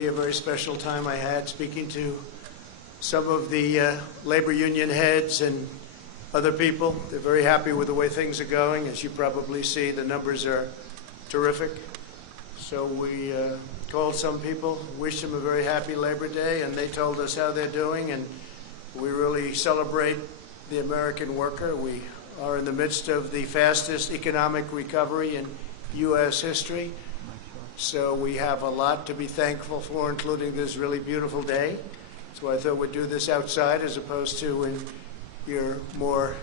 A very special time I had speaking to some of the labor union heads and other people. They're very happy with the way things are going. As you probably see, the numbers are terrific. So we called some people, wished them a very happy Labor Day, and they told us how they're doing. And we really celebrate the American worker. We are in the midst of the fastest economic recovery in U.S. history. So we have a lot to be thankful for, including this really beautiful day. So I thought we'd do this outside as opposed to in your more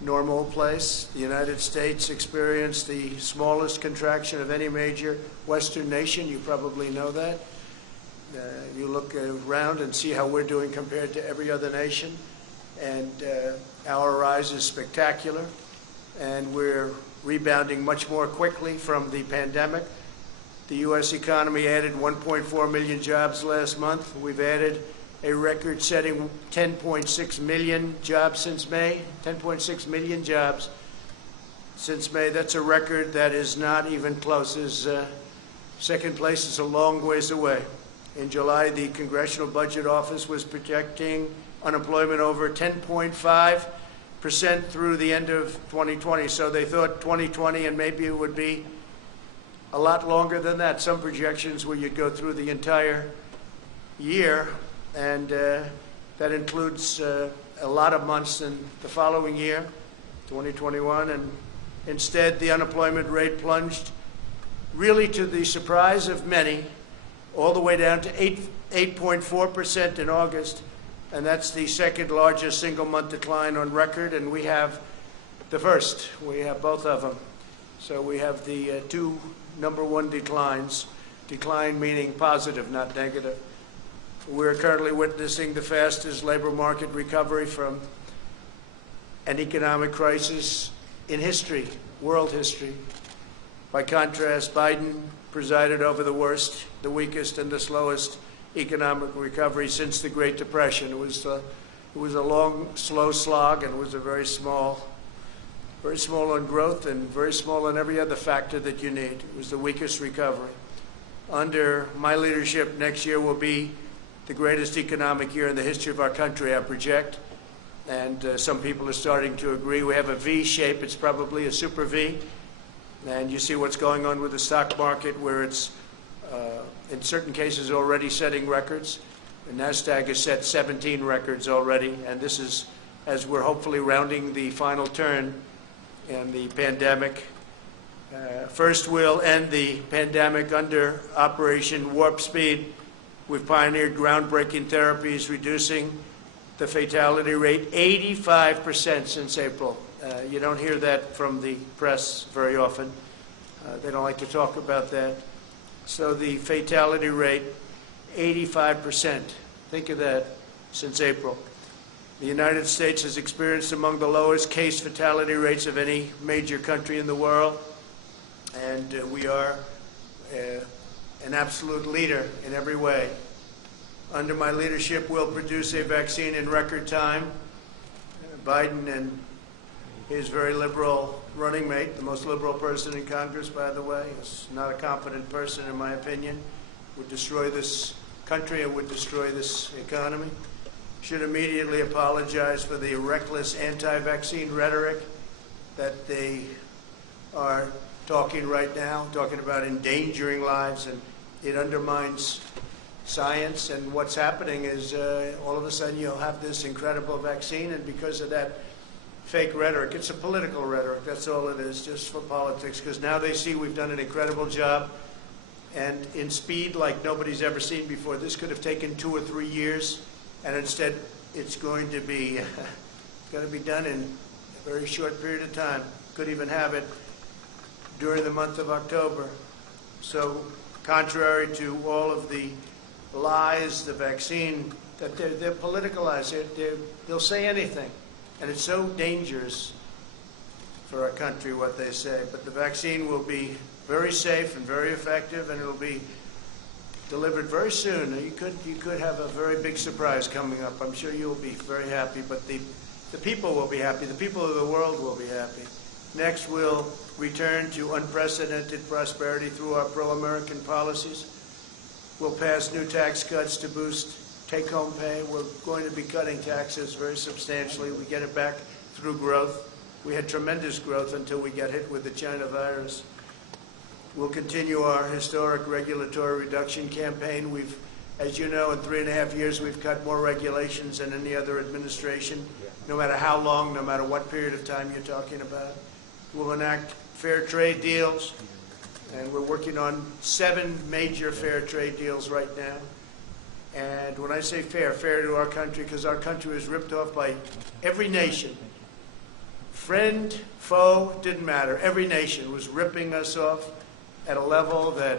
normal place. The United States experienced the smallest contraction of any major Western nation. You probably know that. You look around and see how we're doing compared to every other nation. And our rise is spectacular. And we're rebounding much more quickly from the pandemic. The U.S. economy added 1.4 million jobs last month. We've added a record-setting 10.6 million jobs since May. 10.6 million jobs since May. That's a record that is not even close. Second place is a long ways away. In July, the Congressional Budget Office was projecting unemployment over 10.5% through the end of 2020. So they thought 2020, and maybe it would be a lot longer than that. Some projections where you'd go through the entire year, and that includes a lot of months in the following year, 2021. And instead, the unemployment rate plunged, really to the surprise of many, all the way down to 8.4% in August. And that's the second largest single-month decline on record, and we have the first. We have both of them. So we have the two number one declines, decline meaning positive, not negative. We're currently witnessing the fastest labor market recovery from an economic crisis in history, world history. By contrast, Biden presided over the worst, the weakest, and the slowest economic recovery since the Great Depression. It was a long, slow slog, and it was a very small on growth and very small on every other factor that you need. It was the weakest recovery. Under my leadership, next year will be the greatest economic year in the history of our country, I project. And some people are starting to agree. We have a V shape. It's probably a super V. And you see what's going on with the stock market, where it's, in certain cases, already setting records. The NASDAQ has set 17 records already. And this is, as we're hopefully rounding the final turn in the pandemic. First, we'll end the pandemic under Operation Warp Speed. We've pioneered groundbreaking therapies, reducing the fatality rate 85% since April. You don't hear that from the press very often. They don't like to talk about that. So the fatality rate, 85%. Think of that, since April. The United States has experienced among the lowest case fatality rates of any major country in the world, and we are an absolute leader in every way. Under my leadership, we'll produce a vaccine in record time. Biden and his very liberal running mate, the most liberal person in Congress, by the way, is not a competent person, in my opinion, would destroy this country and would destroy this economy. Should immediately apologize for the reckless anti-vaccine rhetoric that they are talking right now, talking about endangering lives, and it undermines science. And what's happening is all of a sudden you'll have this incredible vaccine, and because of that fake rhetoric, it's a political rhetoric, that's all it is, just for politics, because now they see we've done an incredible job, and in speed like nobody's ever seen before. This could have taken 2 or 3 years. And instead, it's going to be done in a very short period of time. Could even have it during the month of October. So, contrary to all of the lies, the vaccine, that they're politicalized. They'll say anything, and it's so dangerous for our country what they say. But the vaccine will be very safe and very effective, and it'll be delivered very soon. You could have a very big surprise coming up. I'm sure you'll be very happy, but the people will be happy. The people of the world will be happy. Next, we'll return to unprecedented prosperity through our pro-American policies. We'll pass new tax cuts to boost take-home pay. We're going to be cutting taxes very substantially. We get it back through growth. We had tremendous growth until we got hit with the China virus. We'll continue our historic regulatory reduction campaign. We've, as you know, in 3.5 years, we've cut more regulations than any other administration, no matter how long, no matter what period of time you're talking about. We'll enact fair trade deals, and we're working on 7 major fair trade deals right now. And when I say fair, fair to our country, because our country was ripped off by every nation. Friend, foe, didn't matter. Every nation was ripping us off at a level that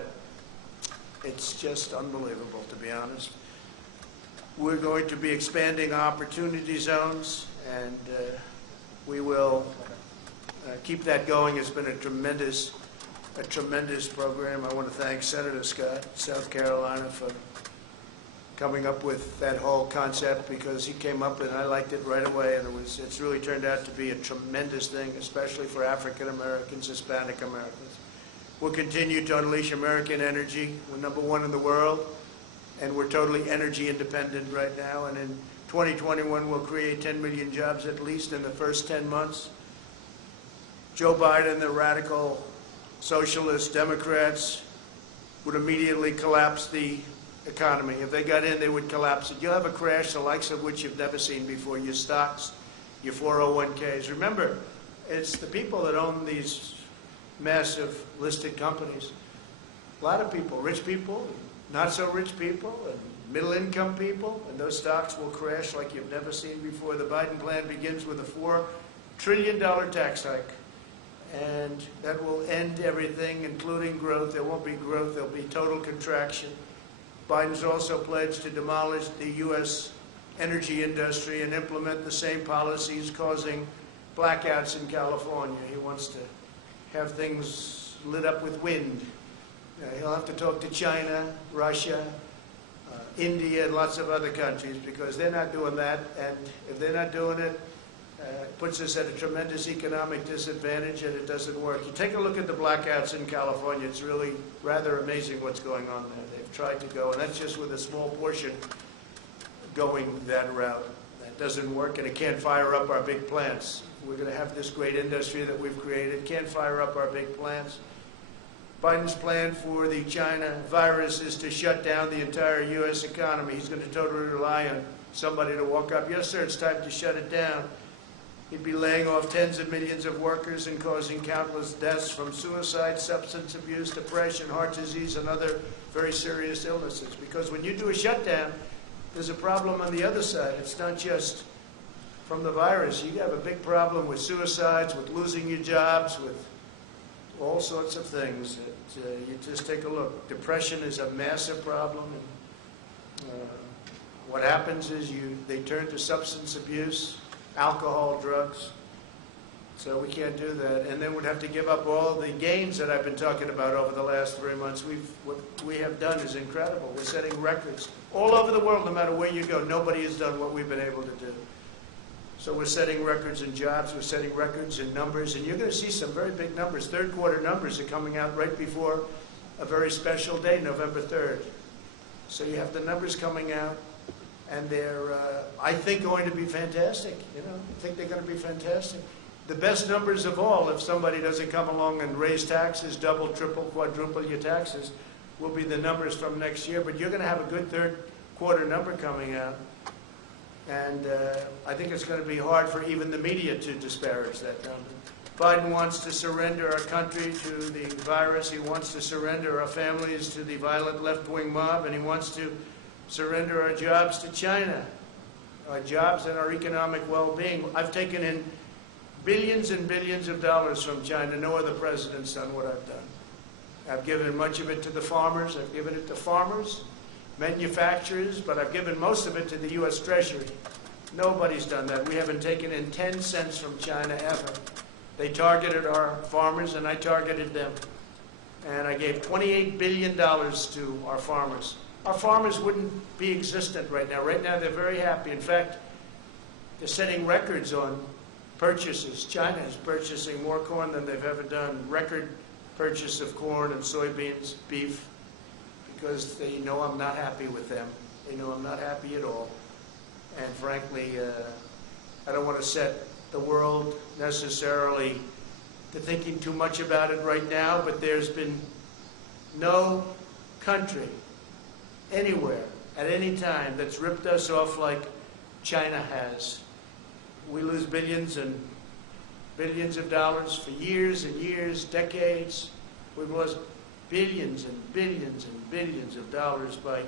it's just unbelievable, to be honest. We're going to be expanding opportunity zones, and we will keep that going. It's been a tremendous program. I want to thank Senator Scott, South Carolina, for coming up with that whole concept, because he came up and I liked it right away, and it's really turned out to be a tremendous thing, especially for African Americans, Hispanic Americans. We'll continue to unleash American energy. We're #1 in the world, and we're totally energy independent right now. And in 2021, we'll create 10 million jobs at least in the first 10 months. Joe Biden, the radical socialist Democrats, would immediately collapse the economy. If they got in, they would collapse it. You'll have a crash the likes of which you've never seen before. Your stocks, your 401ks. Remember, it's the people that own these massive listed companies. A lot of people, rich people, not so rich people, and middle-income people, and those stocks will crash like you've never seen before. The Biden plan begins with a $4 trillion tax hike, and that will end everything, including growth. There won't be growth. There'll be total contraction. Biden's also pledged to demolish the U.S. energy industry and implement the same policies causing blackouts in California. He wants to have things lit up with wind. He'll have to talk to China, Russia, India, and lots of other countries, because they're not doing that. And if they're not doing it, it puts us at a tremendous economic disadvantage, and it doesn't work. You take a look at the blackouts in California. It's really rather amazing what's going on there. They've tried to go, and that's just with a small portion going that route. That doesn't work, and it can't fire up our big plants. We're going to have this great industry that we've created. Can't fire up our big plants. Biden's plan for the China virus is to shut down the entire U.S. economy. He's going to totally rely on somebody to walk up. Yes, sir, it's time to shut it down. He'd be laying off tens of millions of workers and causing countless deaths from suicide, substance abuse, depression, heart disease, and other very serious illnesses. Because when you do a shutdown, there's a problem on the other side. It's not just from the virus. You have a big problem with suicides, with losing your jobs, with all sorts of things. You just take a look. Depression is a massive problem. What happens is they turn to substance abuse, alcohol, drugs. So we can't do that. And then we'd have to give up all the gains that I've been talking about over the last 3 months. What we have done is incredible. We're setting records all over the world. No matter where you go, nobody has done what we've been able to do. So we're setting records in jobs. We're setting records in numbers. And you're going to see some very big numbers. Third quarter numbers are coming out right before a very special day, November 3rd. So you have the numbers coming out. And they're, I think, going to be fantastic. I think they're going to be fantastic. The best numbers of all, if somebody doesn't come along and raise taxes, double, triple, quadruple your taxes, will be the numbers from next year. But you're going to have a good third quarter number coming out. And I think it's going to be hard for even the media to disparage that number. Biden wants to surrender our country to the virus. He wants to surrender our families to the violent left-wing mob. And he wants to surrender our jobs to China, our jobs and our economic well-being. I've taken in billions and billions of dollars from China. No other president's done what I've done. I've given much of it to the farmers. I've given it to farmers, manufacturers, but I've given most of it to the U.S. Treasury. Nobody's done that. We haven't taken in 10 cents from China ever. They targeted our farmers, and I targeted them. And I gave $28 billion to our farmers. Our farmers wouldn't be existent right now. Right now, they're very happy. In fact, they're setting records on purchases. China is purchasing more corn than they've ever done. Record purchase of corn and soybeans, beef, because they know I'm not happy with them. They know I'm not happy at all. And frankly, I don't want to set the world necessarily to thinking too much about it right now, but there's been no country anywhere at any time that's ripped us off like China has. We lose billions and billions of dollars for years and years, decades. We've lost billions and billions and billions of dollars by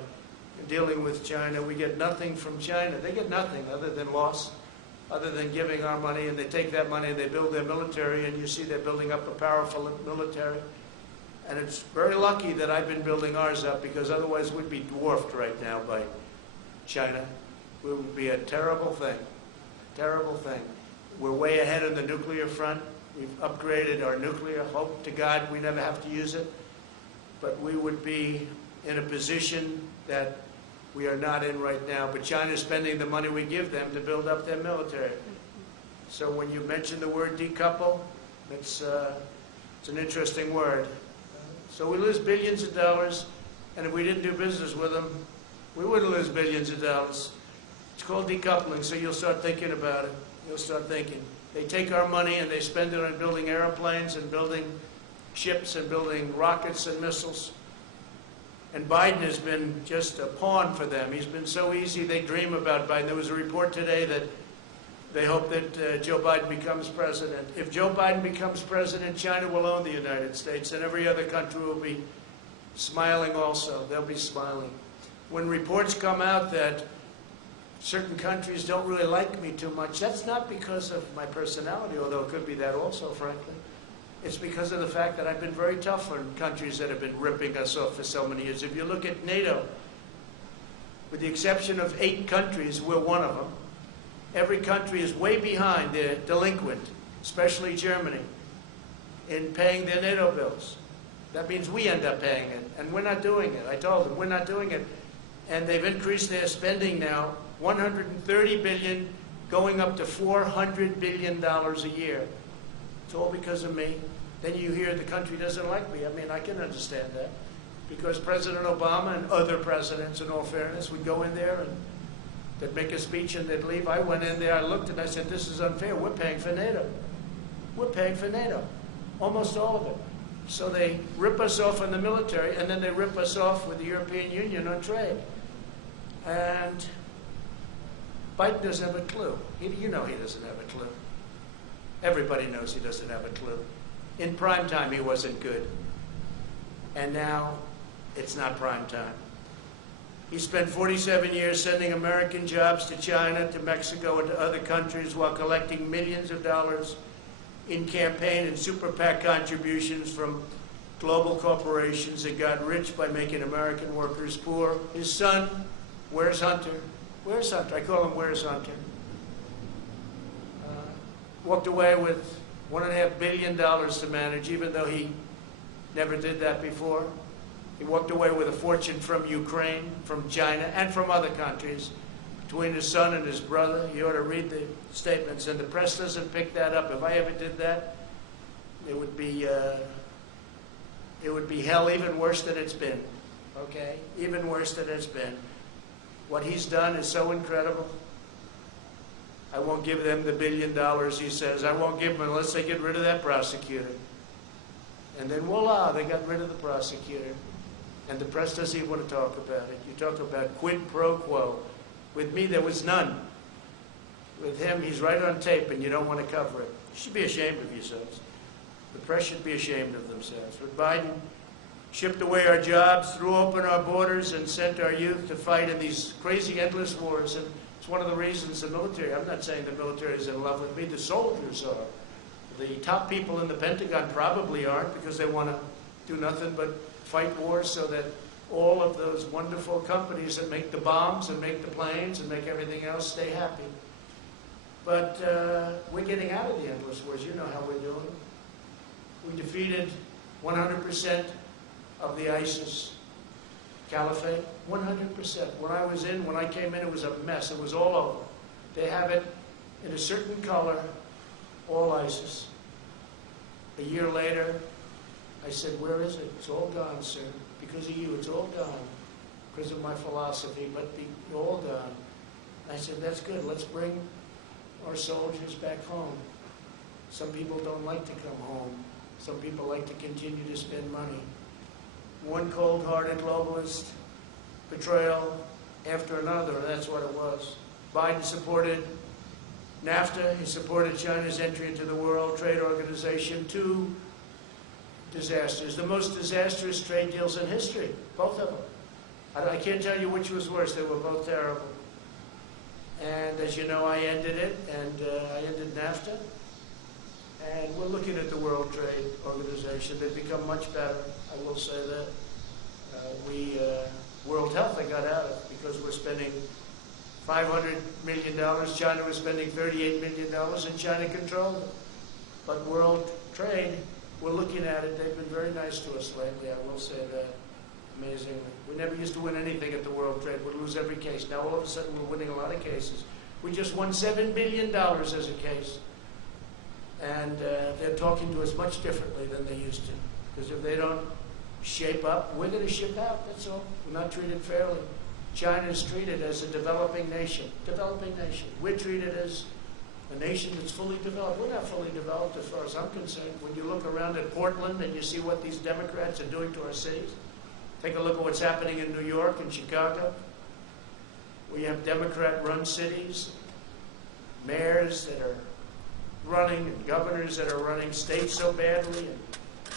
dealing with China. We get nothing from China. They get nothing other than loss, other than giving our money, and they take that money and they build their military, and you see they're building up a powerful military. And it's very lucky that I've been building ours up, because otherwise we'd be dwarfed right now by China. It would be a terrible thing, terrible thing. We're way ahead on the nuclear front. We've upgraded our nuclear. Hope to God we never have to use it. But we would be in a position that we are not in right now. But China's spending the money we give them to build up their military. So when you mention the word decouple, it's an interesting word. So we lose billions of dollars, and if we didn't do business with them, we wouldn't lose billions of dollars. It's called decoupling, so you'll start thinking about it. You'll start thinking. They take our money and they spend it on building airplanes and building ships and building rockets and missiles. And Biden has been just a pawn for them. He's been so easy, they dream about Biden. There was a report today that they hope that Joe Biden becomes president. If Joe Biden becomes president, China will own the United States, and every other country will be smiling also. They'll be smiling. When reports come out that certain countries don't really like me too much, that's not because of my personality, although it could be that also, frankly. It's because of the fact that I've been very tough on countries that have been ripping us off for so many years. If you look at NATO, with the exception of 8 countries, we're one of them. Every country is way behind. They're delinquent, especially Germany, in paying their NATO bills. That means we end up paying it, and we're not doing it. I told them, we're not doing it. And they've increased their spending now, $130 billion, going up to $400 billion a year. It's all because of me. Then you hear the country doesn't like me. I mean, I can understand that. Because President Obama and other presidents, in all fairness, would go in there and they'd make a speech and they'd leave. I went in there, I looked, and I said, this is unfair. We're paying for NATO. We're paying for NATO. Almost all of it. So they rip us off on the military, and then they rip us off with the European Union on trade. And Biden doesn't have a clue. You know he doesn't have a clue. Everybody knows he doesn't have a clue. In prime time, he wasn't good. And now, it's not prime time. He spent 47 years sending American jobs to China, to Mexico, and to other countries while collecting millions of dollars in campaign and super PAC contributions from global corporations that got rich by making American workers poor. His son, where's Hunter? Where's Hunter? I call him Where's Hunter. Walked away with $1.5 billion to manage, even though he never did that before. He walked away with a fortune from Ukraine, from China, and from other countries. Between his son and his brother, you ought to read the statements, and the press doesn't pick that up. If I ever did that, it would be hell, even worse than it's been. Okay, even worse than it's been. What he's done is so incredible. I won't give them the $1 billion, he says. I won't give them unless they get rid of that prosecutor. And then voila, they got rid of the prosecutor. And the press doesn't even want to talk about it. You talk about quid pro quo. With me, there was none. With him, he's right on tape, and you don't want to cover it. You should be ashamed of yourselves. The press should be ashamed of themselves. But Biden shipped away our jobs, threw open our borders, and sent our youth to fight in these crazy, endless wars. And it's one of the reasons the military, I'm not saying the military is in love with me, the soldiers are. The top people in the Pentagon probably aren't, because they want to do nothing but fight wars so that all of those wonderful companies that make the bombs and make the planes and make everything else stay happy. But we're getting out of the endless wars. You know how we're doing. We defeated 100% of the ISIS caliphate. 100%. When I came in, it was a mess. It was all over. They have it in a certain color, all ISIS. A year later, I said, where is it? It's all gone, sir. because of you. It's all gone because of my philosophy, but all gone. I said, that's good. Let's bring our soldiers back home. Some people don't like to come home. Some people like to continue to spend money. One cold-hearted globalist betrayal after another, and that's what it was. Biden supported NAFTA. He supported China's entry into the World Trade Organization. Two disasters, the most disastrous trade deals in history, both of them. I can't tell you which was worse. They were both terrible. And as you know, I ended it, and I ended NAFTA. And we're looking at the World Trade Organization. They've become much better, I will say that. World Health, I got out of because we're spending $500 million. China was spending $38 million, and China controlled it. But World Trade, we're looking at it. They've been very nice to us lately, I will say that, amazingly. We never used to win anything at the World Trade. We'd lose every case. Now all of a sudden we're winning a lot of cases. We just won $7 billion as a case. And they're talking to us much differently than they used to. Because if they don't shape up, we're going to ship out, that's all. We're not treated fairly. China is treated as a developing nation. Developing nation. We're treated as a nation that's fully developed. We're not fully developed as far as I'm concerned. When you look around at Portland and you see what these Democrats are doing to our cities, take a look at what's happening in New York and Chicago. We have Democrat-run cities, mayors that are running, and governors that are running states so badly, and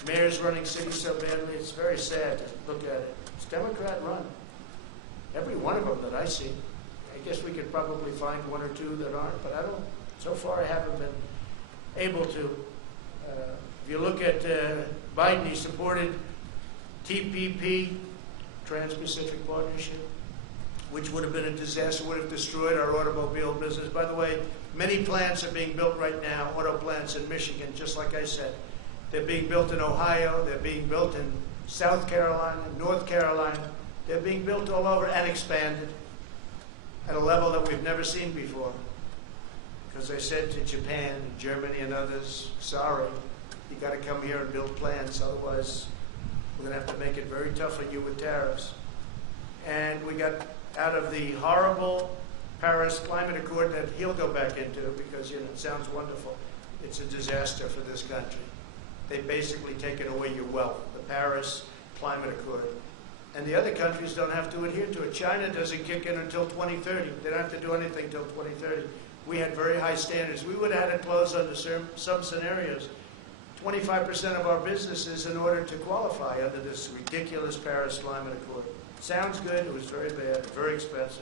mayors running cities so badly. It's very sad to look at it. It's Democrat-run. Every one of them that I see. I guess we could probably find one or two that aren't, but I don't. So far, I haven't been able to. If you look at Biden, he supported TPP, Trans-Pacific Partnership, which would have been a disaster, would have destroyed our automobile business. By the way, many plants are being built right now, auto plants in Michigan, just like I said. They're being built in Ohio, they're being built in South Carolina, North Carolina. They're being built all over and expanded at a level that we've never seen before. Because I said to Japan, Germany, and others, sorry, you got to come here and build plants, otherwise we're going to have to make it very tough on you with tariffs. And we got out of the horrible Paris Climate Accord that he'll go back into because, it sounds wonderful. It's a disaster for this country. They've basically taken away your wealth, the Paris Climate Accord. And the other countries don't have to adhere to it. China doesn't kick in until 2030. They don't have to do anything until 2030. We had very high standards. We would have had it closed under some scenarios. 25% of our businesses in order to qualify under this ridiculous Paris Climate Accord. Sounds good. It was very bad, very expensive.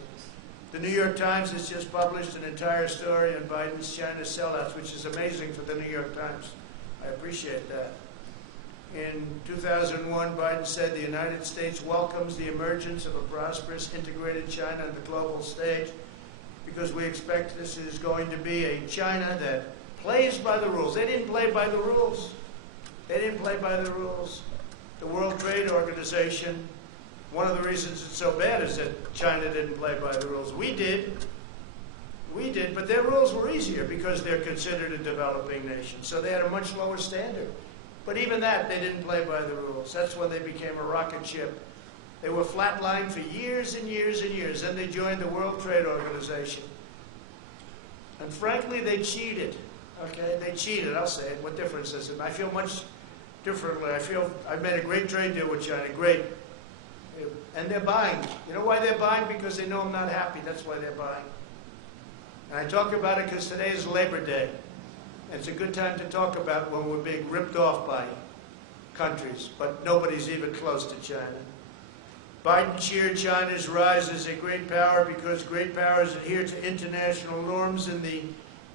The New York Times has just published an entire story on Biden's China sellouts, which is amazing for the New York Times. I appreciate that. In 2001, Biden said the United States welcomes the emergence of a prosperous, integrated China on the global stage because we expect this is going to be a China that plays by the rules. They didn't play by the rules. They didn't play by the rules. The World Trade Organization, one of the reasons it's so bad is that China didn't play by the rules. We did. We did, but their rules were easier because they're considered a developing nation. So they had a much lower standard. But even that, they didn't play by the rules. That's when they became a rocket ship. They were flatlined for years and years and years. Then they joined the World Trade Organization. And frankly, they cheated. Okay, they cheated, I'll say it. What difference does it make? I feel much differently. I feel I've made a great trade deal with China, great. And they're buying. You know why they're buying? Because they know I'm not happy. That's why they're buying. And I talk about it because today is Labor Day. And it's a good time to talk about when we're being ripped off by countries, but nobody's even close to China. Biden cheered China's rise as a great power because great powers adhere to international norms in the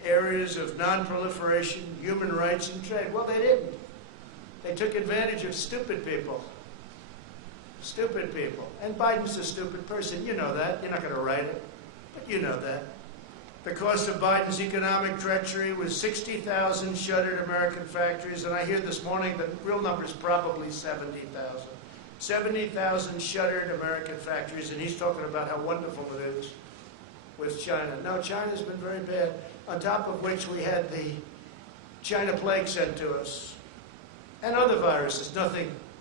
areas of non-proliferation, human rights, and trade. Well, they didn't. They took advantage of stupid people. Stupid people. And Biden's a stupid person. You know that. You're not going to write it, but you know that. The cost of Biden's economic treachery was 60,000 shuttered American factories, and I hear this morning the real number is probably 70,000. 70,000 shuttered American factories, and he's talking about how wonderful it is with China. No, China's been very bad, on top of which we had the China plague sent to us, and other viruses.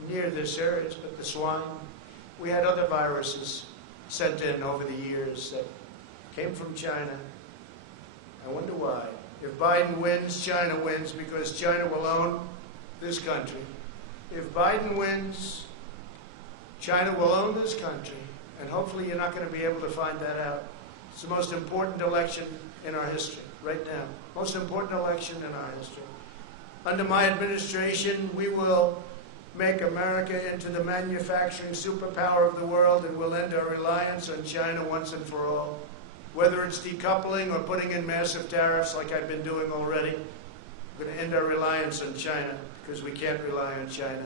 near this area, but the swine. We had other viruses sent in over the years that came from China. I wonder why. If Biden wins, China wins because China will own this country. If Biden wins, China will own this country. And hopefully you're not going to be able to find that out. It's the most important election in our history right now. Most important election in our history. Under my administration, we will make America into the manufacturing superpower of the world, and we'll end our reliance on China once and for all. Whether it's decoupling or putting in massive tariffs like I've been doing already, we're going to end our reliance on China because we can't rely on China.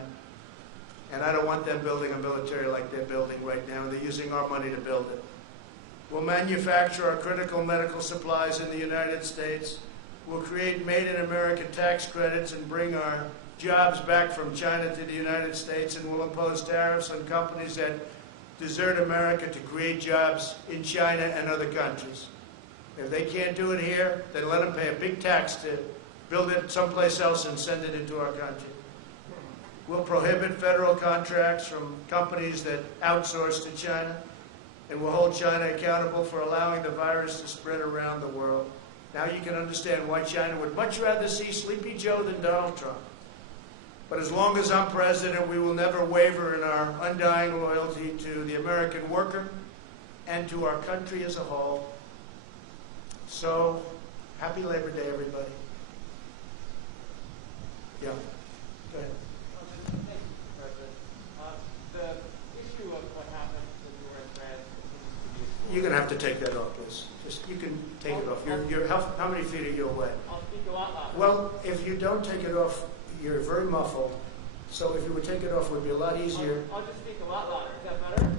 And I don't want them building a military like they're building right now. They're using our money to build it. We'll manufacture our critical medical supplies in the United States. We'll create Made in America tax credits and bring our jobs back from China to the United States, and we'll impose tariffs on companies that desert America to create jobs in China and other countries. If they can't do it here, then let them pay a big tax to build it someplace else and send it into our country. We'll prohibit federal contracts from companies that outsource to China, and we'll hold China accountable for allowing the virus to spread around the world. Now you can understand why China would much rather see Sleepy Joe than Donald Trump. But as long as I'm president, we will never waver in our undying loyalty to the American worker and to our country as a whole. So, happy Labor Day, everybody. Yeah, go ahead. The issue of what happened when you were in France continues to be a story. You're going to have to take that off, please. You can take it off. How many feet are you away? I'll speak a lot louder. Well, if you don't take it off, you're very muffled. So if you would take it off, it would be a lot easier. I'll just speak a lot louder. Is that better?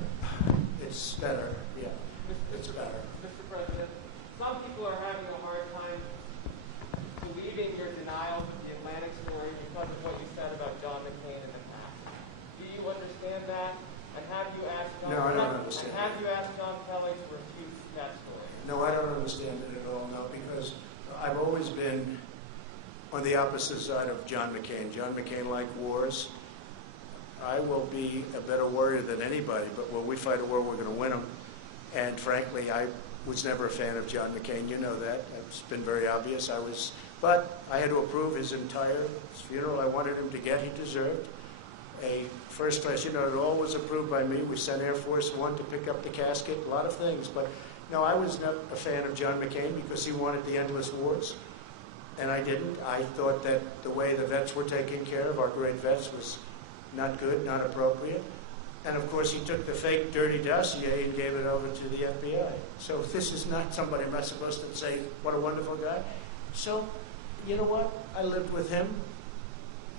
It's better, yeah. It's better. Mr. President, some people are having a hard time believing your denial of the Atlantic story because of what you said about John McCain in the past. Do you understand that? And have you asked John No, I don't understand. And have you asked John Kelly to refute that story? No, I don't understand it at all, no, because I've always been on the opposite side of John McCain. John McCain liked wars. I will be a better warrior than anybody, but when we fight a war, we're going to win them. And frankly, I was never a fan of John McCain. You know that. It's been very obvious. But I had to approve his entire funeral. I wanted him to get. He deserved a first class. You know, it all was approved by me. We sent Air Force One to pick up the casket, a lot of things. But no, I was not a fan of John McCain because he wanted the endless wars. And I didn't. I thought that the way the vets were taken care of, our great vets, was not good, not appropriate. And of course, he took the fake dirty dossier and gave it over to the FBI. So this is not somebody I'm not supposed to say, what a wonderful guy. So, you know what? I lived with him.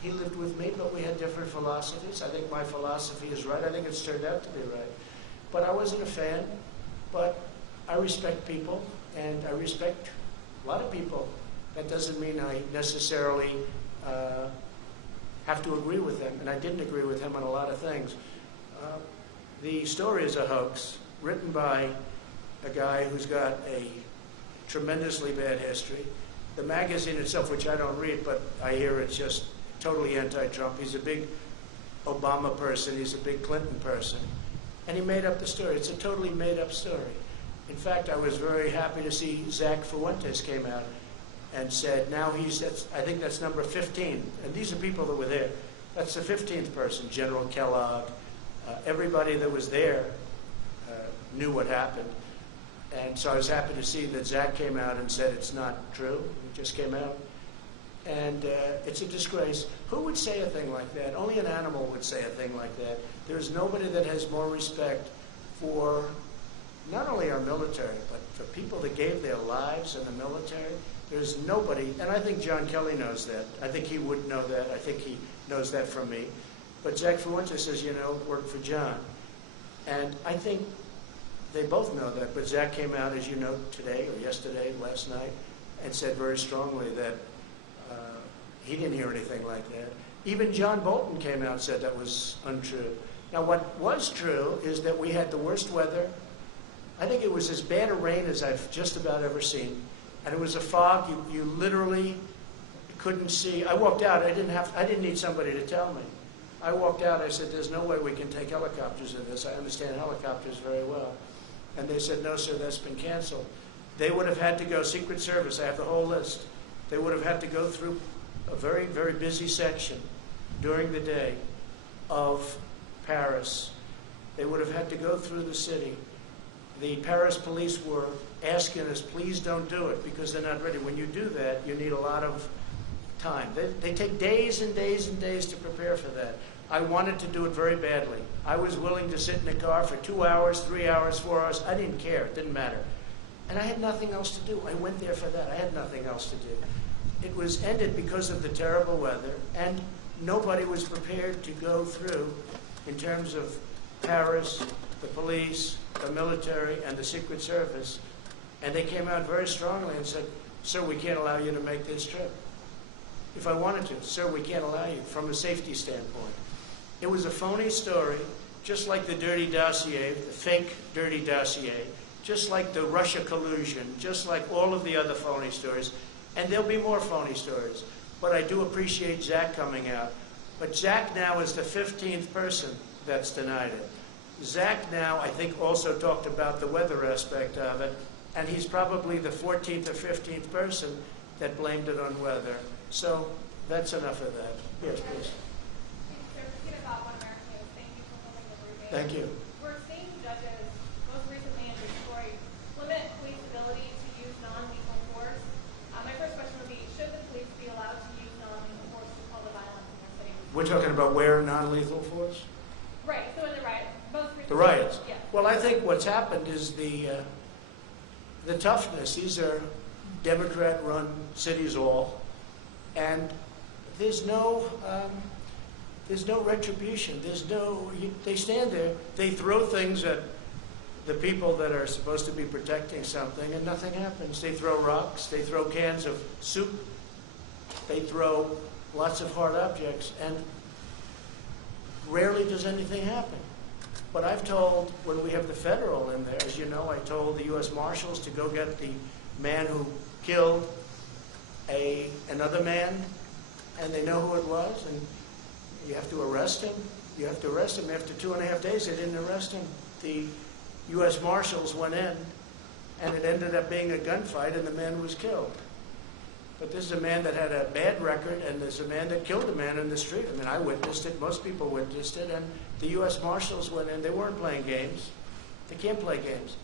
He lived with me, but we had different philosophies. I think my philosophy is right. I think it's turned out to be right. But I wasn't a fan. But I respect people, and I respect a lot of people. That doesn't mean I necessarily have to agree with him, and I didn't agree with him on a lot of things. The story is a hoax written by a guy who's got a tremendously bad history. The magazine itself, which I don't read, but I hear it's just totally anti-Trump. He's a big Obama person. He's a big Clinton person. And he made up the story. It's a totally made-up story. In fact, I was very happy to see Zach Fuentes came out and said, now I think that's number 15. And these are people that were there. That's the 15th person, General Kellogg. Everybody that was there knew what happened. And so I was happy to see that Zach came out and said it's not true. It just came out. And it's a disgrace. Who would say a thing like that? Only an animal would say a thing like that. There's nobody that has more respect for not only our military, but for people that gave their lives in the military. There's nobody, and I think John Kelly knows that. I think he would know that. I think he knows that from me. But Zach Fuentes says, worked for John. And I think they both know that. But Zach came out, as you know, today or yesterday, last night, and said very strongly that he didn't hear anything like that. Even John Bolton came out and said that was untrue. Now, what was true is that we had the worst weather. I think it was as bad a rain as I've just about ever seen. And it was a fog. You literally couldn't see. I walked out. I didn't need somebody to tell me. I walked out, I said, there's no way we can take helicopters in this. I understand helicopters very well. And they said, no, sir, that's been canceled. They would have had to go, Secret Service, I have the whole list. They would have had to go through a very, very busy section during the day of Paris. They would have had to go through the city. The Paris police were asking us, please don't do it, because they're not ready. When you do that, you need a lot of time. They take days and days and days to prepare for that. I wanted to do it very badly. I was willing to sit in a car for 2 hours, 3 hours, 4 hours. I didn't care. It didn't matter. And I had nothing else to do. I went there for that. I had nothing else to do. It was ended because of the terrible weather, and nobody was prepared to go through, in terms of Paris, the police, the military, and the Secret Service. And they came out very strongly and said, sir, we can't allow you to make this trip. If I wanted to, sir, we can't allow you from a safety standpoint. It was a phony story, just like the dirty dossier, the fake dirty dossier, just like the Russia collusion, just like all of the other phony stories. And there'll be more phony stories. But I do appreciate Zach coming out. But Zach now is the 15th person that's denied it. Zach now, I think, also talked about the weather aspect of it, and he's probably the 14th or 15th person that blamed it on weather. So that's enough of that. Yes, please. Thank you. We're seeing judges, most recently in Detroit, limit police ability to use non-lethal force. My first question would be, should the police be allowed to use non-lethal force to quell the violence in their city? We're talking about where non-lethal force? Right, so in the riot, most recently. The riots? Yeah. Well, I think what's happened is the toughness. These are Democrat-run cities all, and there's no retribution. They stand there, they throw things at the people that are supposed to be protecting something, and nothing happens. They throw rocks, they throw cans of soup, they throw lots of hard objects, and rarely does anything happen. But I've told, when we have the federal in there, as you know, I told the U.S. Marshals to go get the man who killed another man, and they know who it was, and you have to arrest him. You have to arrest him. After 2.5 days, they didn't arrest him. The U.S. Marshals went in, and it ended up being a gunfight, and the man was killed. But this is a man that had a bad record, and there's a man that killed a man in the street. I mean, I witnessed it. Most people witnessed it. And the U.S. Marshals went in. They weren't playing games. They can't play games.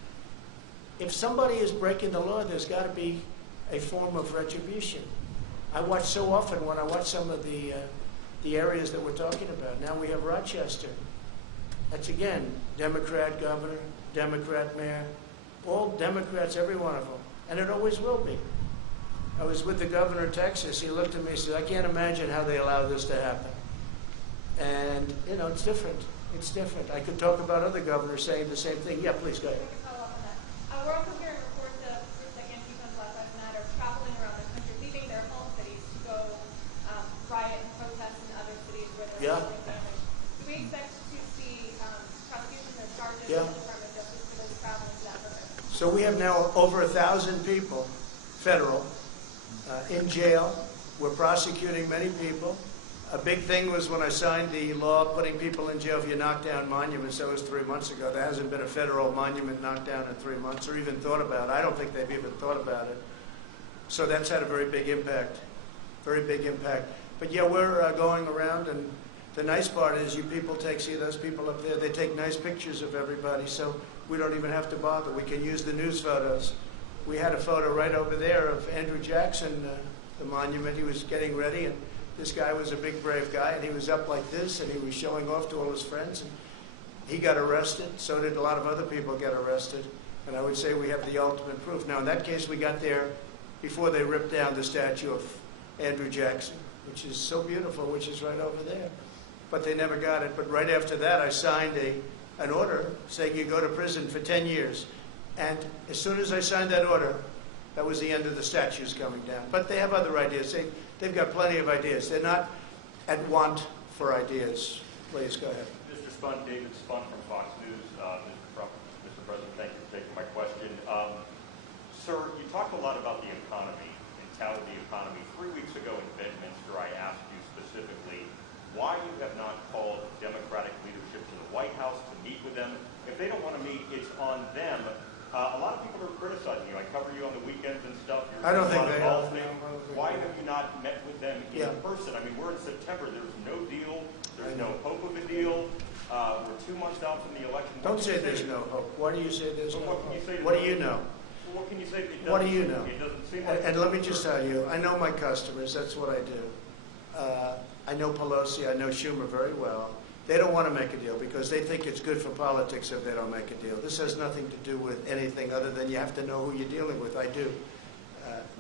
If somebody is breaking the law, there's got to be a form of retribution. I watch so often when I watch some of the areas that we're talking about. Now we have Rochester. That's, again, Democrat governor, Democrat mayor, all Democrats, every one of them. And it always will be. I was with the governor of Texas. He looked at me and said, I can't imagine how they allow this to happen. And, you know, it's different. It's different. I could talk about other governors saying the same thing. Yeah, please, go ahead. We're also hearing reports of groups like Antifa and Black Lives Matter traveling around the country, leaving their home cities to go riot and protest in other cities where they're holding families. Do we expect to see prosecutions or charges in the Department of Justice for those traveling to that purpose? So we have now over 1,000 people, federal, in jail. We're prosecuting many people. A big thing was when I signed the law putting people in jail if you knock down monuments. That was 3 months ago. There hasn't been a federal monument knocked down in 3 months or even thought about. I don't think they've even thought about it. So that's had a very big impact, very big impact. But yeah, we're going around, and the nice part is you people see those people up there, they take nice pictures of everybody, so we don't even have to bother. We can use the news photos. We had a photo right over there of Andrew Jackson, the monument. He was getting ready, and this guy was a big, brave guy, and he was up like this, and he was showing off to all his friends, and he got arrested. So did a lot of other people get arrested, and I would say we have the ultimate proof. Now, in that case, we got there before they ripped down the statue of Andrew Jackson, which is so beautiful, which is right over there. But they never got it. But right after that, I signed an order saying you go to prison for 10 years. And as soon as I signed that order, that was the end of the statues coming down. But they have other ideas. They've got plenty of ideas. They're not at want for ideas. Please, go ahead. Mr. Spun, David Spun from Fox News. Mr. President, thank you for taking my question. Sir, you talked a lot about the economy and touted the economy. 3 weeks ago in Bedminster, I asked you specifically why you have not called criticizing you. I cover you on the weekends and stuff. You're I don't doing think a lot they of are. golfing. Why have you not met with them in Yeah. person? I mean, we're in September. There's no deal. There's no hope of a deal. We're 2 months out from the election. Don't say there's no hope. Why do you say there's no What hope? can you say to What do those- you know? Well, what can you say? It What do doesn't- you know? It doesn't seem like. And let me just tell you, I know my customers, that's what I do. I know Pelosi, I know Schumer very well. They don't want to make a deal because they think it's good for politics if they don't make a deal. This has nothing to do with anything other than you have to know who you're dealing with. I do.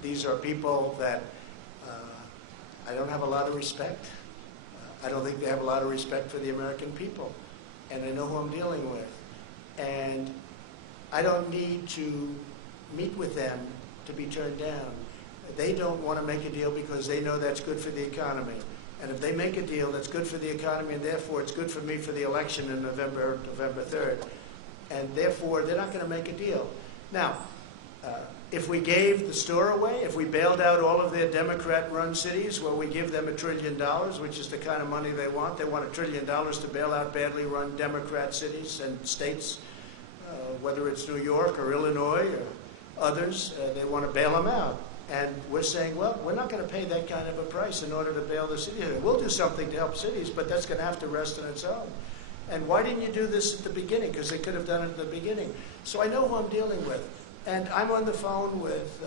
These are people that I don't have a lot of respect. I don't think they have a lot of respect for the American people. And I know who I'm dealing with. And I don't need to meet with them to be turned down. They don't want to make a deal because they know that's good for the economy. And if they make a deal that's good for the economy, and therefore it's good for me for the election in November 3rd, and therefore they're not going to make a deal. Now, if we gave the store away, if we bailed out all of their Democrat-run cities, where we give them $1 trillion, which is the kind of money they want $1 trillion to bail out badly run Democrat cities and states, whether it's New York or Illinois or others, they want to bail them out. And we're saying, well, we're not going to pay that kind of a price in order to bail the city. We'll do something to help cities, but that's going to have to rest on its own. And why didn't you do this at the beginning? Because they could have done it at the beginning. So I know who I'm dealing with. And I'm on the phone with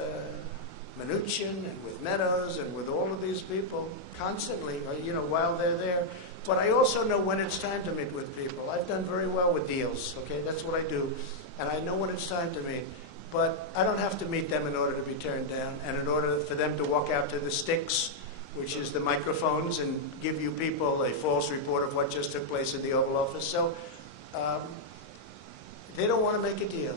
Mnuchin and with Meadows and with all of these people constantly, while they're there. But I also know when it's time to meet with people. I've done very well with deals, okay? That's what I do. And I know when it's time to meet. But I don't have to meet them in order to be turned down and in order for them to walk out to the sticks, which is the microphones, and give you people a false report of what just took place in the Oval Office. So they don't want to make a deal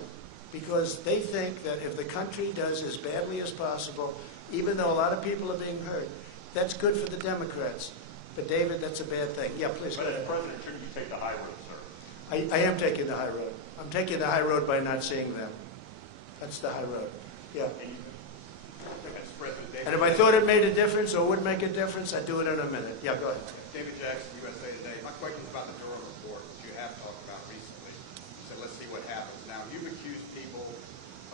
because they think that if the country does as badly as possible, even though a lot of people are being hurt, that's good for the Democrats. But, David, that's a bad thing. Yeah, please go But as ahead. president, shouldn't you take the high road, sir? I am taking the high road. I'm taking the high road by not seeing them. That's the high road. Yeah. As President David And if I thought it made a difference or would make a difference, I'd do it in a minute. Yeah, go ahead. David Jackson, USA Today. My question is about the Durham report, which you have talked about recently. So let's see what happens. Now, you've accused people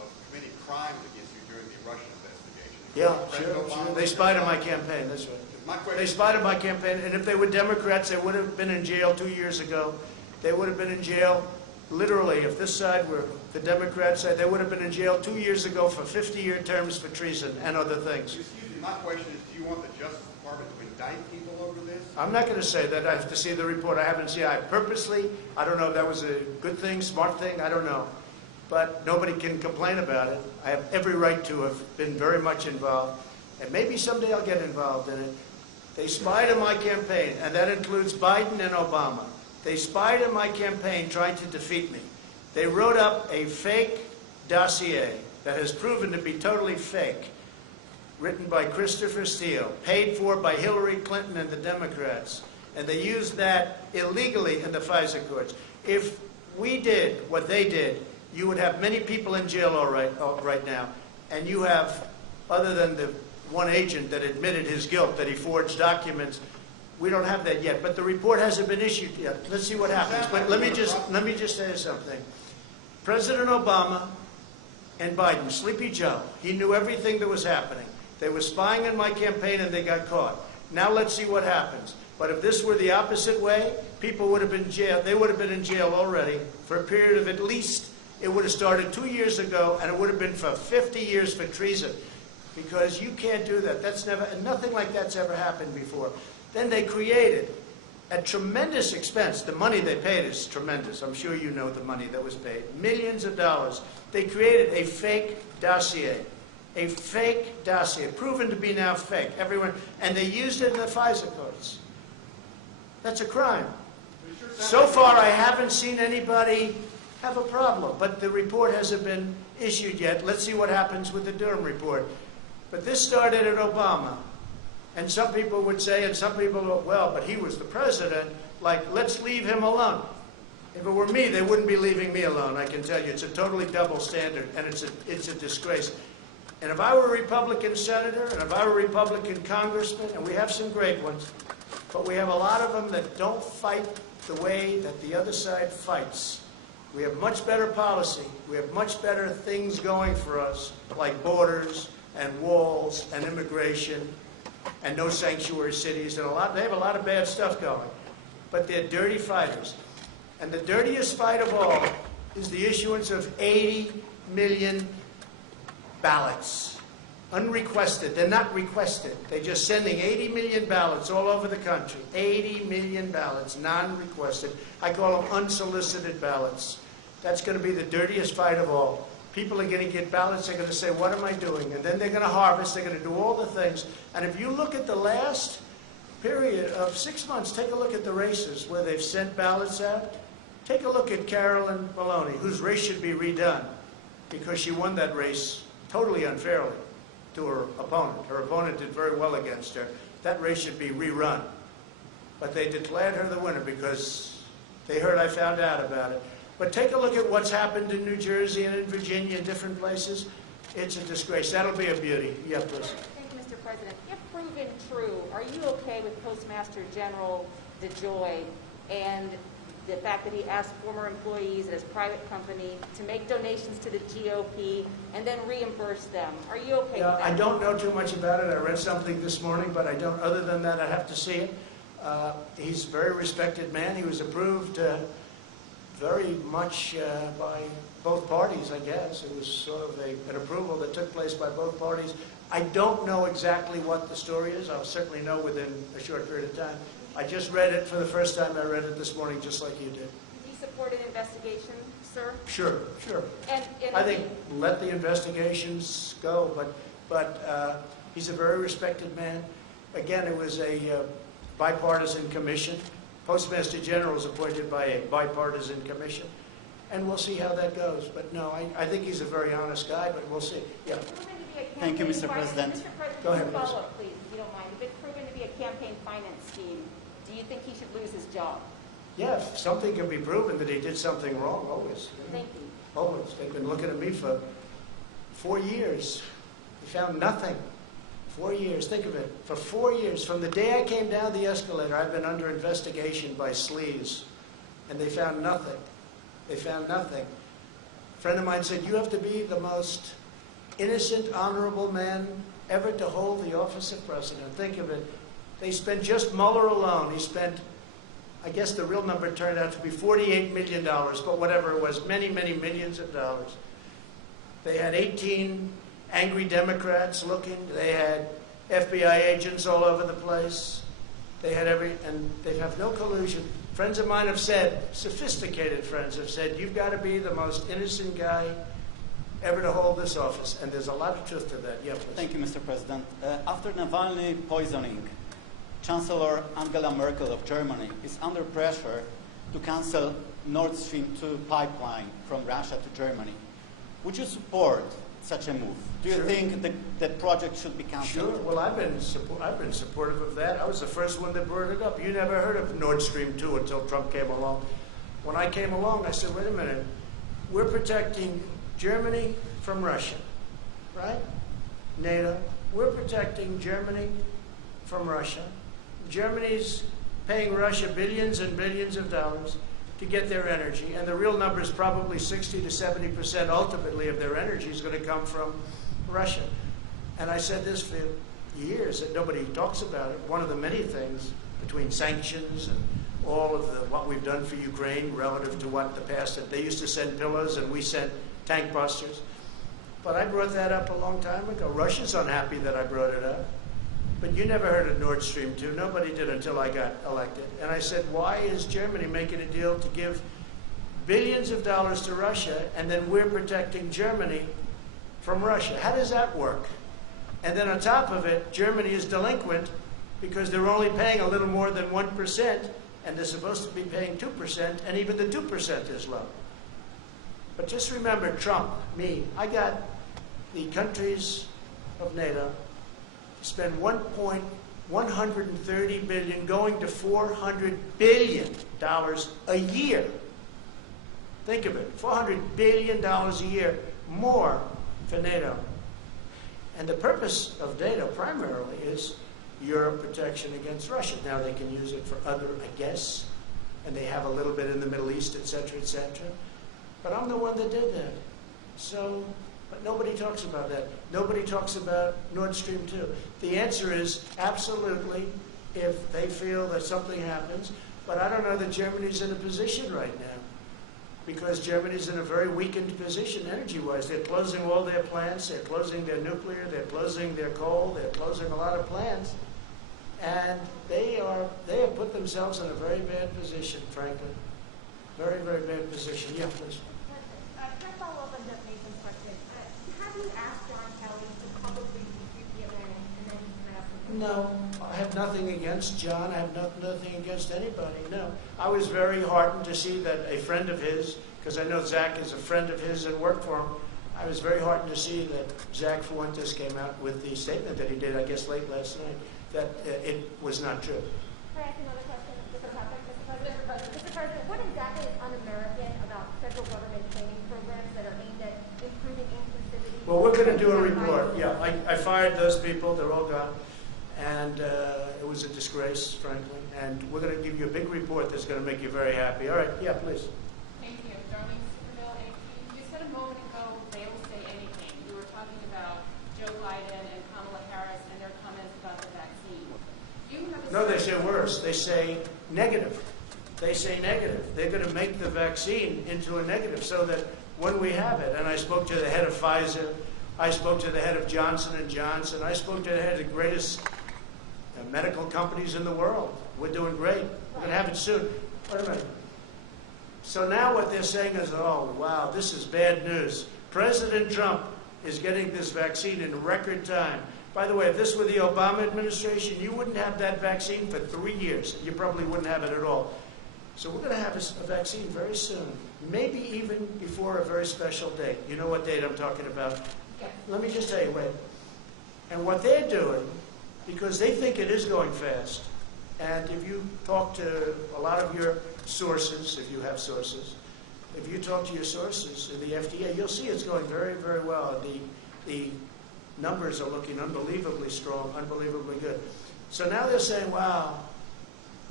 of committing crimes against you during the Russian investigation. Yeah, President sure. Obama- They spied on my campaign, that's right. My question They spied on my campaign, and if they were Democrats, they would have been in jail 2 years ago. They would have been in jail, literally, if this side were the Democrat side, they would have been in jail 2 years ago for 50-year terms for treason and other things. Excuse me, my question is, do you want the Justice Department to indict people over this? I'm not going to say that. I have to see the report. I haven't seen it. I purposely, I don't know if that was a good thing, smart thing, I don't know. But nobody can complain about it. I have every right to have been very much involved. And maybe someday I'll get involved in it. They spied on my campaign, and that includes Biden and Obama. They spied on my campaign trying to defeat me. They wrote up a fake dossier that has proven to be totally fake, written by Christopher Steele, paid for by Hillary Clinton and the Democrats. And they used that illegally in the FISA courts. If we did what they did, you would have many people in jail right now. And you have, other than the one agent that admitted his guilt, that he forged documents, we don't have that yet. But the report hasn't been issued yet. Let's see what happens. But let me just say something. President Obama and Biden, Sleepy Joe, he knew everything that was happening. They were spying on my campaign and they got caught. Now let's see what happens. But if this were the opposite way, people would have been jailed. They would have been in jail already for a period of at least, it would have started 2 years ago, and it would have been for 50 years for treason. Because you can't do that. That's never, and nothing like that's ever happened before. Then they created, at tremendous expense, the money they paid is tremendous. I'm sure you know the money that was paid. Millions of dollars. They created a fake dossier. A fake dossier, proven to be now fake. Everyone, and they used it in the FISA courts. That's a crime. So far, I haven't seen anybody have a problem, but the report hasn't been issued yet. Let's see what happens with the Durham report. But this started at Obama. And some people would say, and some people go, well, but he was the president, like, let's leave him alone. If it were me, they wouldn't be leaving me alone, I can tell you. It's a totally double standard, and it's a disgrace. And if I were a Republican senator, and if I were a Republican congressman, and we have some great ones, but we have a lot of them that don't fight the way that the other side fights. We have much better policy. We have much better things going for us, like borders and walls and immigration and no sanctuary cities and they have a lot of bad stuff going. But they're dirty fighters. And the dirtiest fight of all is the issuance of 80 million ballots. Unrequested. They're not requested. They're just sending 80 million ballots all over the country. 80 million ballots, non-requested. I call them unsolicited ballots. That's going to be the dirtiest fight of all. People are going to get ballots. They're going to say, what am I doing? And then they're going to harvest. They're going to do all the things. And if you look at the last period of 6 months, take a look at the races where they've sent ballots out. Take a look at Carolyn Maloney, whose race should be redone because she won that race totally unfairly to her opponent. Her opponent did very well against her. That race should be rerun. But they declared her the winner because they heard I found out about it. But take a look at what's happened in New Jersey and in Virginia and different places. It's a disgrace. That'll be a beauty. Yeah, please. Thank you, Mr. President. If proven true, are you okay with Postmaster General DeJoy and the fact that he asked former employees at his private company to make donations to the GOP and then reimburse them? Are you okay with that? I don't know too much about it. I read something this morning, but I don't. Other than that, I have to see it. He's a very respected man. He was approved very much by both parties, I guess. It was sort of an approval that took place by both parties. I don't know exactly what the story is. I'll certainly know within a short period of time. I just read it for the first time. I read it this morning just like you did. Do you support an investigation, sir? Sure. And I think let the investigations go, but he's a very respected man. Again, it was a bipartisan commission. Postmaster General is appointed by a bipartisan commission, and we'll see how that goes. But no, I think he's a very honest guy, but we'll see. Yeah. Thank you, Mr. President. Mr. President, Go ahead, follow up, please, if you don't mind. If it's proven to be a campaign finance scheme, do you think he should lose his job? Yeah, if something can be proven that he did something wrong, always. Thank you. Always. They've been looking at me for 4 years. They found nothing. 4 years. Think of it. For 4 years, from the day I came down the escalator, I've been under investigation by sleaze, and they found nothing. They found nothing. A friend of mine said, you have to be the most innocent, honorable man ever to hold the office of president. Think of it. They spent just Mueller alone. He spent, I guess the real number turned out to be $48 million, but whatever it was, many, many millions of dollars. They had 18 angry Democrats looking. They had FBI agents all over the place. They had and they have no collusion. Friends of mine have said, sophisticated friends have said, you've got to be the most innocent guy ever to hold this office. And there's a lot of truth to that. Yeah, please. Thank you, Mr. President. After Navalny poisoning, Chancellor Angela Merkel of Germany is under pressure to cancel Nord Stream 2 pipeline from Russia to Germany. Would you support such a move? Do you Sure. think the project should be canceled? Sure. Well, I've been supportive of that. I was the first one that brought it up. You never heard of Nord Stream 2 until Trump came along. When I came along, I said, wait a minute. We're protecting Germany from Russia, right? NATO. We're protecting Germany from Russia. Germany's paying Russia billions and billions of dollars to get their energy, and the real number is probably 60 to 70% ultimately of their energy is going to come from Russia. And I said this for years, that nobody talks about it. One of the many things between sanctions and all of what we've done for Ukraine relative to what the past, they used to send pillars and we sent tank busters. But I brought that up a long time ago. Russia's unhappy that I brought it up. But you never heard of Nord Stream 2. Nobody did until I got elected. And I said, why is Germany making a deal to give billions of dollars to Russia, and then we're protecting Germany from Russia? How does that work? And then on top of it, Germany is delinquent because they're only paying a little more than 1%, and they're supposed to be paying 2%, and even the 2% is low. But just remember, Trump, me, I got the countries of NATO spend $130 billion going to $400 billion a year. Think of it, $400 billion a year more for NATO. And the purpose of NATO primarily is Europe protection against Russia. Now they can use it for other, I guess, and they have a little bit in the Middle East, et cetera, et cetera. But I'm the one that did that. So, but nobody talks about that. Nobody talks about Nord Stream 2. The answer is absolutely if they feel that something happens. But I don't know that Germany's in a position right now, because Germany's in a very weakened position energy-wise. They're closing all their plants. They're closing their nuclear. They're closing their coal. They're closing a lot of plants. And they have put themselves in a very bad position, frankly. Very, very bad position. Yeah, please. Can I follow up on Jeff Mason's question? Have you asked John Kelly to publicly refute the Atlantic and then you can ask him? No, I have nothing against John. I have nothing against anybody, no. I was very heartened to see that a friend of his, because I know Zach is a friend of his and worked for him, I was very heartened to see that Zach Fuentes came out with the statement that he did, I guess, late last night, that it was not true. Can I ask another question? Mr. President, what exactly is un-American about federal government training programs that are aimed at improving inclusivity? Well, we're going to do a report. Yeah, I fired those people. They're all gone. And it was a disgrace, frankly. And we're going to give you a big report that's going to make you very happy. All right. Yeah, please. Thank you. Darlene Superville, AP. You said a moment ago, they will say anything. You were talking about Joe Biden and Kamala Harris and their comments about the vaccine. You have a No, they say worse. They say negative. They say negative. They're going to make the vaccine into a negative so that when we have it, and I spoke to the head of Pfizer, I spoke to the head of Johnson & Johnson, I spoke to the head of the greatest medical companies in the world. We're doing great. We're going to have it soon. Wait a minute. So now what they're saying is, oh, wow, this is bad news. President Trump is getting this vaccine in record time. By the way, if this were the Obama administration, you wouldn't have that vaccine for 3 years. You probably wouldn't have it at all. So we're going to have a vaccine very soon, maybe even before a very special date. You know what date I'm talking about? Yes. Let me just tell you, wait. And what they're doing, because they think it is going fast, and if you talk to a lot of your sources, if you have sources, if you talk to your sources in the FDA, you'll see it's going very, very well. The numbers are looking unbelievably strong, unbelievably good. So now they're saying, wow,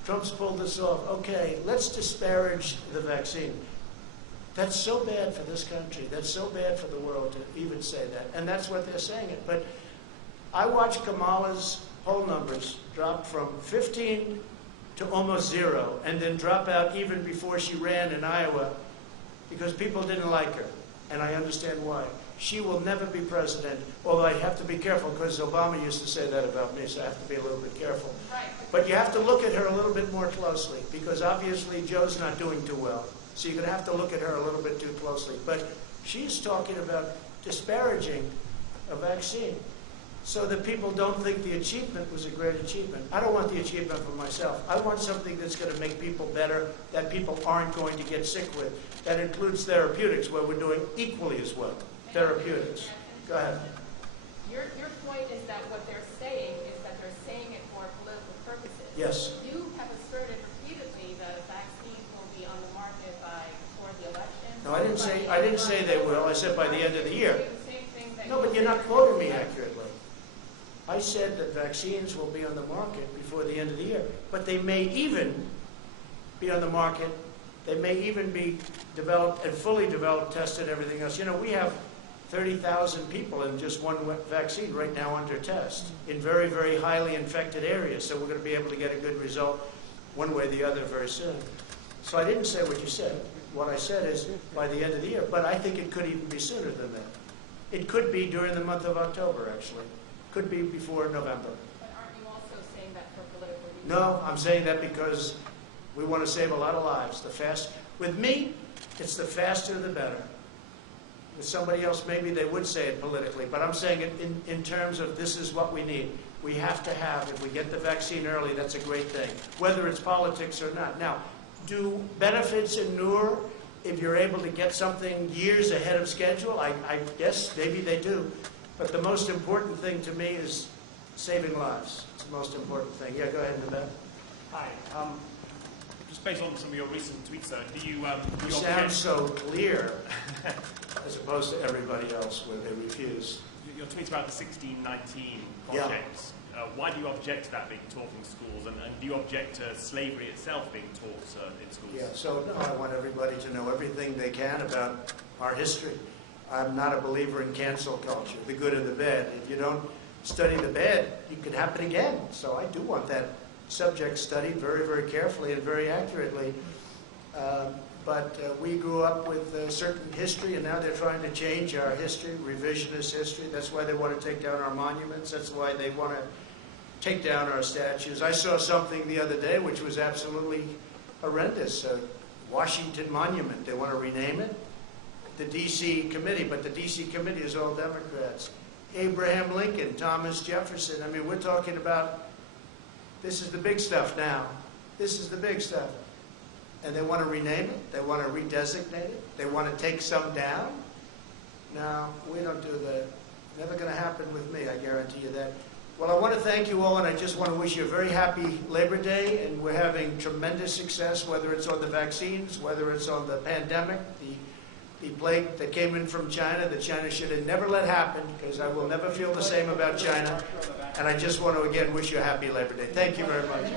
Trump's pulled this off. Okay, let's disparage the vaccine. That's so bad for this country. That's so bad for the world to even say that. And that's what they're saying it. But I watched Kamala's poll numbers drop from 15 to almost 0, and then drop out even before she ran in Iowa because people didn't like her. And I understand why. She will never be president, although I have to be careful because Obama used to say that about me, so I have to be a little bit careful. Right. But you have to look at her a little bit more closely because obviously Joe's not doing too well. So you're going to have to look at her a little bit too closely. But she's talking about disparaging a vaccine so that people don't think the achievement was a great achievement. I don't want the achievement for myself. I want something that's going to make people better, that people aren't going to get sick with. That includes therapeutics, where we're doing equally as well. Therapeutics. Go ahead. Your point is that what they're saying is that they're saying it for political purposes. Yes. You have asserted repeatedly that a vaccine will be on the market before the election. No, I didn't say they will. I said by the end of the year. The same thing that No, but you're not quoting me accurately. I said that vaccines will be on the market before the end of the year, but they may even be on the market. They may even be developed and fully developed, tested, everything else. You know, we have 30,000 people in just one vaccine right now under test in very, very highly infected areas. So we're going to be able to get a good result one way or the other very soon. So I didn't say what you said. What I said is by the end of the year, but I think it could even be sooner than that. It could be during the month of October, actually. Could be before November. But aren't you also saying that for political reasons? No, I'm saying that because we want to save a lot of lives. With me, it's the faster the better. With somebody else, maybe they would say it politically, but I'm saying it in terms of this is what we need. We have to have, if we get the vaccine early, that's a great thing, whether it's politics or not. Now, do benefits inure if you're able to get something years ahead of schedule? I guess maybe they do. But the most important thing to me is saving lives. It's the most important thing. Yeah, go ahead, Nabat. Hi. Just based on some of your recent tweets, sir, do you... You sound so clear as opposed to everybody else where they refuse. Your tweets about the 1619 Yeah. projects. Why do you object to that being taught in schools, and do you object to slavery itself being taught in schools? Yeah, so no, I want everybody to know everything they can about our history. I'm not a believer in cancel culture, the good and the bad. If you don't study the bad, it could happen again. So I do want that subject studied very, very carefully and very accurately. But we grew up with a certain history, and now they're trying to change our history, revisionist history. That's why they want to take down our monuments. That's why they want to take down our statues. I saw something the other day which was absolutely horrendous. Washington Monument, they want to rename it. The D.C. committee, but the D.C. committee is all Democrats. Abraham Lincoln, Thomas Jefferson. I mean, we're talking about, this is the big stuff now. This is the big stuff. And they want to rename it. They want to redesignate it. They want to take some down. No, we don't do that. Never going to happen with me, I guarantee you that. Well, I want to thank you all, and I just want to wish you a very happy Labor Day. And we're having tremendous success, whether it's on the vaccines, whether it's on the pandemic, the plague that came in from China, that China should have never let happen, because I will never feel the same about China. And I just want to, again, wish you a happy Labor Day. Thank you very much.